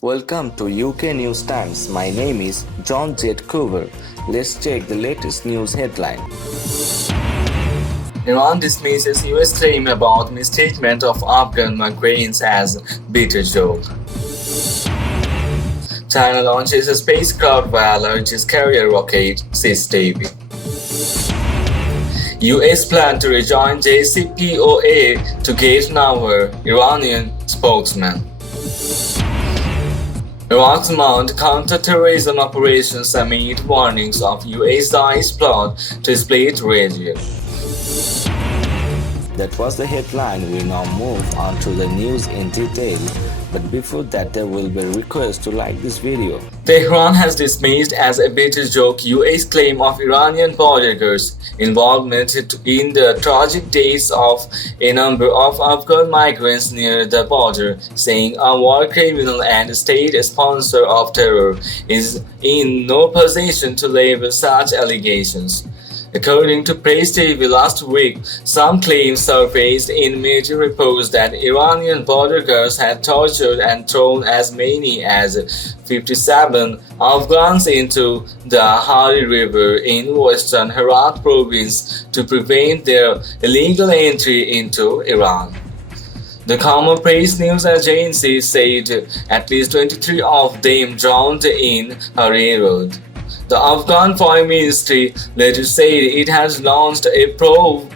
Welcome to UK News Times. My name is John Z. Coover. Let's check the latest news headline. Iran dismisses US claim about misstatement of Afghan migrants as bitter joke. China launches a spacecraft via largest carrier rocket, says Davy. US plan to rejoin JCPOA to gate Nawar, Iranian spokesman. Iraq's mount counter-terrorism operations amid warnings of US's plot to split region. That was the headline. We now move on to the news in detail. But before that, there will be a request to like this video. Tehran has dismissed as a bitter joke US claim of Iranian border guards' involvement in the tragic deaths of a number of Afghan migrants near the border, saying a war criminal and state sponsor of terror is in no position to label such allegations. According to Press TV last week, some claims surfaced in media reports that Iranian border guards had tortured and thrown as many as 57 Afghans into the Hari River in western Herat province to prevent their illegal entry into Iran. The Common Press News Agency said at least 23 of them drowned in Hari Road. The Afghan Foreign Ministry later said it has launched a probe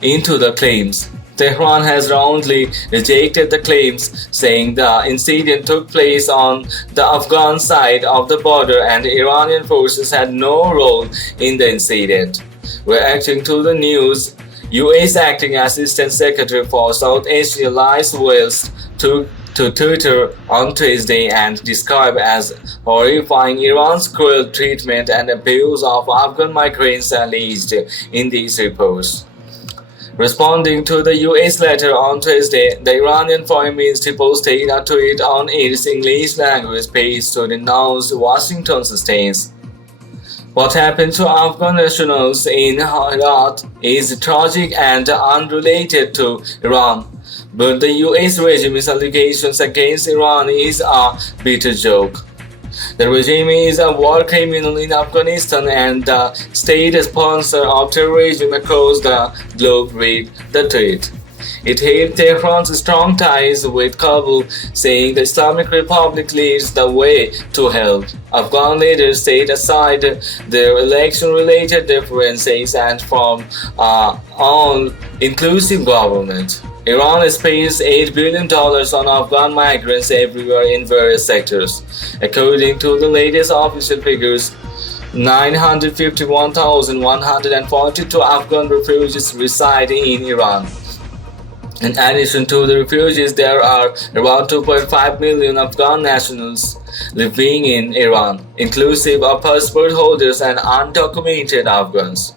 into the claims. Tehran has roundly rejected the claims, saying the incident took place on the Afghan side of the border and Iranian forces had no role in the incident. Reacting to the news, US Acting Assistant Secretary for South Asia Liz Wells took to Twitter on Tuesday and described as horrifying Iran's cruel treatment and abuse of Afghan migrants alleged in these reports. Responding to the US letter on Tuesday, the Iranian Foreign Ministry posted a tweet on its English language page to denounce Washington's stance. What happened to Afghan nationals in Herat is tragic and unrelated to Iran. But the US regime's allegations against Iran is a bitter joke. The regime is a war criminal in Afghanistan and the state sponsor of terrorism across the globe, read the tweet. It hailed Tehran's strong ties with Kabul, saying the Islamic Republic leads the way to hell. Afghan leaders set aside their election-related differences and form an all-inclusive government. Iran spends $8 billion on Afghan migrants everywhere in various sectors. According to the latest official figures, 951,142 Afghan refugees reside in Iran. In addition to the refugees, there are around 2.5 million Afghan nationals living in Iran, inclusive of passport holders and undocumented Afghans.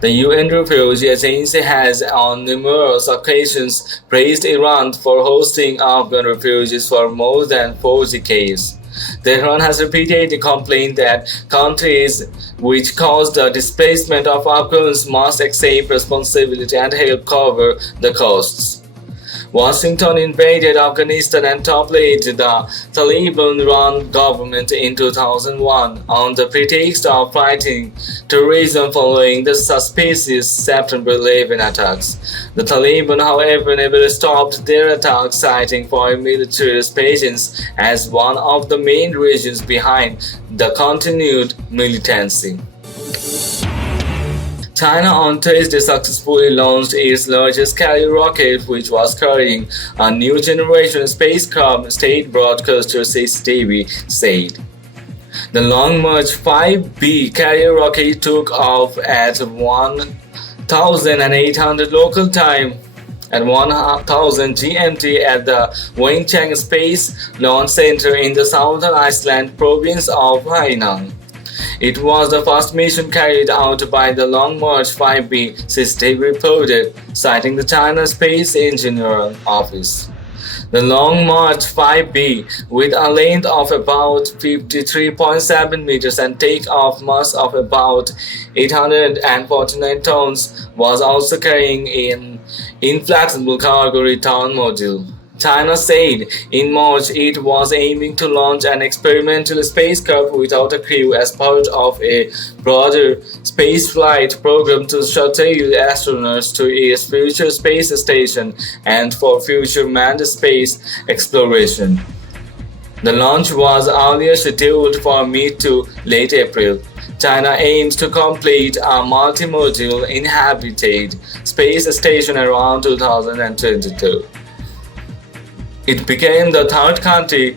The UN Refugee Agency has on numerous occasions praised Iran for hosting Afghan refugees for more than 4 decades. Tehran has repeatedly complained that countries which caused the displacement of Afghans must accept responsibility and help cover the costs. Washington invaded Afghanistan and toppled the Taliban-run government in 2001 on the pretext of fighting terrorism following the suspicious September 11 attacks. The Taliban, however, never stopped their attacks, citing foreign military presence as one of the main reasons behind the continued militancy. China on Thursday successfully launched its largest carrier rocket, which was carrying a new generation spacecraft, state broadcaster CCTV said. The Long March 5B carrier rocket took off at 1,800 local time at 1,000 GMT at the Wenchang Space Launch Center in the southern Iceland province of Hainan. It was the first mission carried out by the Long March 5B, CCTV reported, citing the China Space Engineering Office. The Long March 5B, with a length of about 53.7 meters and take-off mass of about 849 tons, was also carrying an inflatable cargo return module. China said in March it was aiming to launch an experimental spacecraft without a crew as part of a broader spaceflight program to shuttle astronauts to its future space station and for future manned space exploration. The launch was earlier scheduled for mid to late April. China aims to complete a multimodal inhabited space station around 2022. It became the third country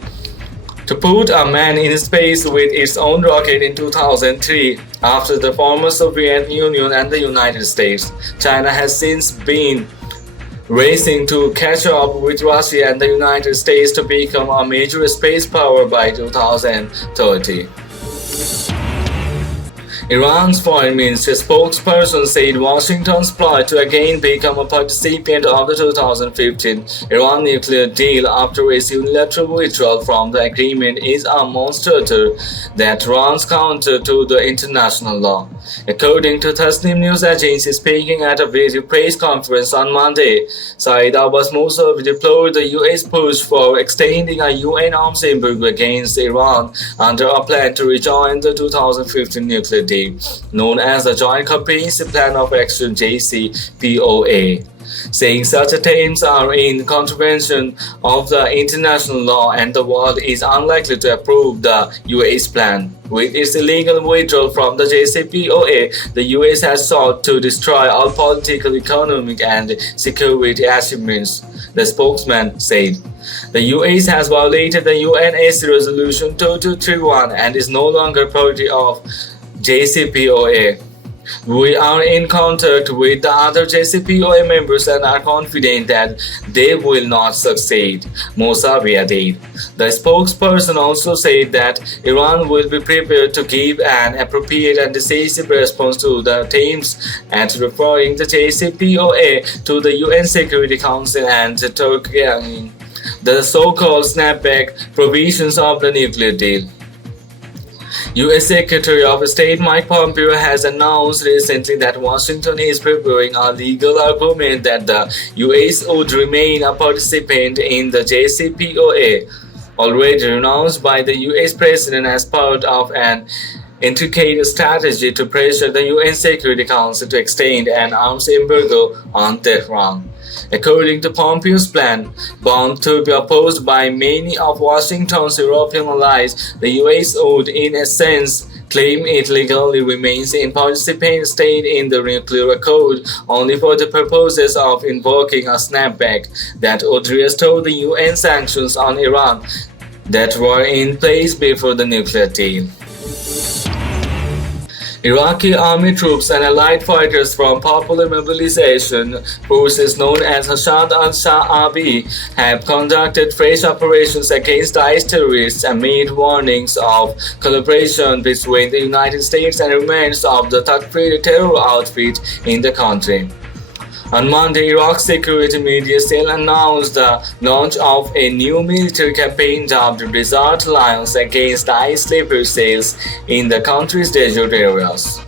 to put a man in space with its own rocket in 2003 after the former Soviet Union and the United States. China has since been racing to catch up with Russia and the United States to become a major space power by 2030. Iran's foreign ministry spokesperson said Washington's plot to again become a participant of the 2015 Iran nuclear deal after its unilateral withdrawal from the agreement is a monster that runs counter to the international law. According to Tasnim news agency speaking at a video press conference on Monday, Saeed Abbas Mousavi deplored the US push for extending a UN arms embargo against Iran under a plan to rejoin the 2015 nuclear deal, known as the Joint Comprehensive Plan of Action JCPOA, saying such attempts are in contravention of the international law and the world is unlikely to approve the US plan. With its illegal withdrawal from the JCPOA, the US has sought to destroy all political, economic, and security achievements, the spokesman said. The US has violated the UNSC Resolution 2231 and is no longer party of JCPOA. We are in contact with the other JCPOA members and are confident that they will not succeed, Mousavi added. The spokesperson also said that Iran will be prepared to give an appropriate and decisive response to the attempts at referring the JCPOA to the UN Security Council and Turkey, the so-called snapback provisions of the nuclear deal. U.S. Secretary of State Mike Pompeo has announced recently that Washington is preparing a legal argument that the U.S. would remain a participant in the JCPOA, already announced by the U.S. President as part of an intricate strategy to pressure the UN Security Council to extend an arms embargo on Tehran. According to Pompeo's plan, bound to be opposed by many of Washington's European allies, the US would, in a sense, claim it legally remains a participant state in the nuclear accord only for the purposes of invoking a snapback that would restore the UN sanctions on Iran that were in place before the nuclear deal. Iraqi army troops and allied fighters from Popular Mobilization Forces known as Hashad al-Sha'abi have conducted fresh operations against Daesh terrorists amid warnings of collaboration between the United States and remnants of the Takfiri terror outfit in the country. On Monday, Iraq's security media cell announced the launch of a new military campaign dubbed Desert Lions against Daesh sleeper cells in the country's desert areas.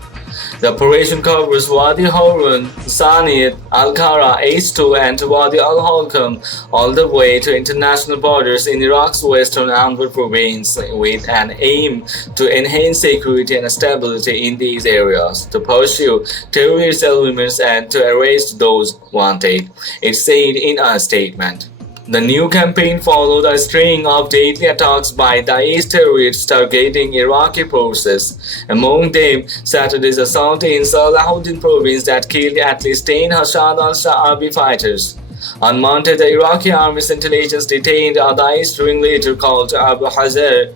The operation covers Wadi Harun, Saniyat, Al-Qara, H2 and Wadi al-Holcom all the way to international borders in Iraq's western Anbar province with an aim to enhance security and stability in these areas, to pursue terrorist elements and to arrest those wanted, it said in a statement. The new campaign followed a string of deadly attacks by Daesh terrorists targeting Iraqi forces, among them Saturday's assault in Salahuddin province that killed at least 10 Hashad al-Sha'abi fighters. On Monday, the Iraqi army's intelligence detained a Daesh ringleader called Abu Hazar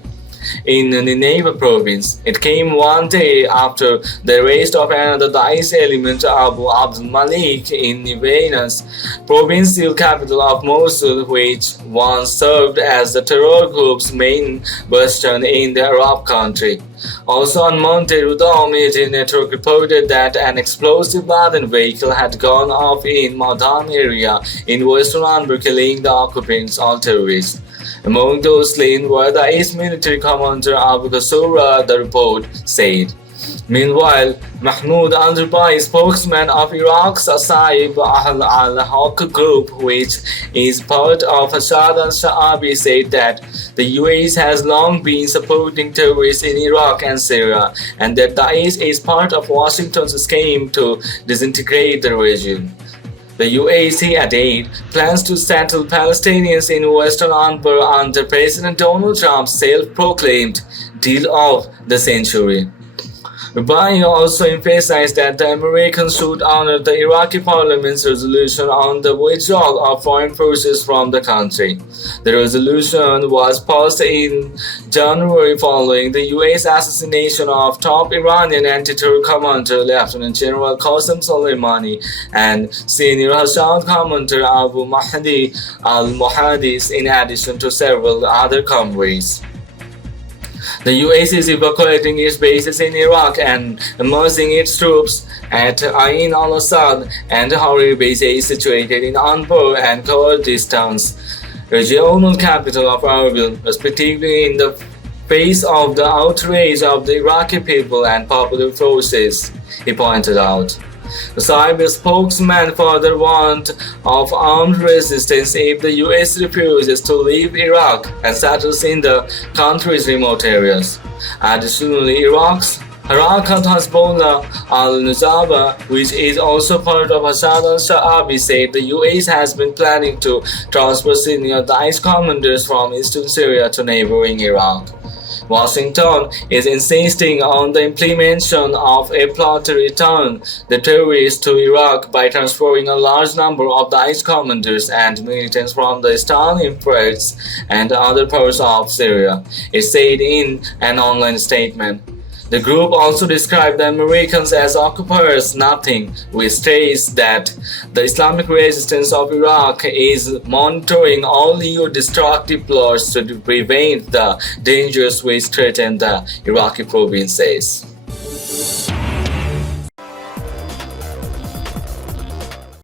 in Nineveh province. It came one day after the arrest of another Daesh element, Abu Abdul Malik, in Nevaeh's provincial capital of Mosul, which once served as the terror group's main bastion in the Arab country. Also on Monday, Ruda media network reported that an explosive laden vehicle had gone off in Maudan area in western Anbar, killing the occupants, all terrorists. Among those slain were the Daesh military commander Abu Qasura, the report said. Meanwhile, Mahmoud al-Jubai, spokesman of Iraq's Asaib al-Haq group, which is part of Assad al-Sha'abi, said that the UAE has long been supporting terrorists in Iraq and Syria, and that Daesh is part of Washington's scheme to disintegrate the region. The UAE added plans to settle Palestinians in Western Anbar under President Donald Trump's self-proclaimed deal of the century. Rubai also emphasized that the Americans should honor the Iraqi parliament's resolution on the withdrawal of foreign forces from the country. The resolution was passed in January following the US assassination of top Iranian anti-terror commander Lieutenant General Qasem Soleimani and senior Hashad commander Abu Mahdi al-Muhandis, in addition to several other convoys. The US is evacuating its bases in Iraq and immersing its troops at Ain al-Assad and Hawri base is situated in Anbar and Kurdistan's regional capital of Erbil, respectively, in the face of the outrage of the Iraqi people and popular forces, he pointed out. The cyber spokesman further warned of armed resistance if the US refuses to leave Iraq and settles in the country's remote areas. Additionally, Iraq's Harakat Hezbollah al-Nusayba, which is also part of Assad al-Sha'abi, said the US has been planning to transfer senior Daesh commanders from eastern Syria to neighboring Iraq. Washington is insisting on the implementation of a plot to return the terrorists to Iraq by transferring a large number of Daesh commanders and militants from the eastern Euphrates and other parts of Syria, it said in an online statement. The group also described the Americans as occupiers, nothing, which states that the Islamic resistance of Iraq is monitoring all EU destructive plots to prevent the dangers which threaten the Iraqi provinces.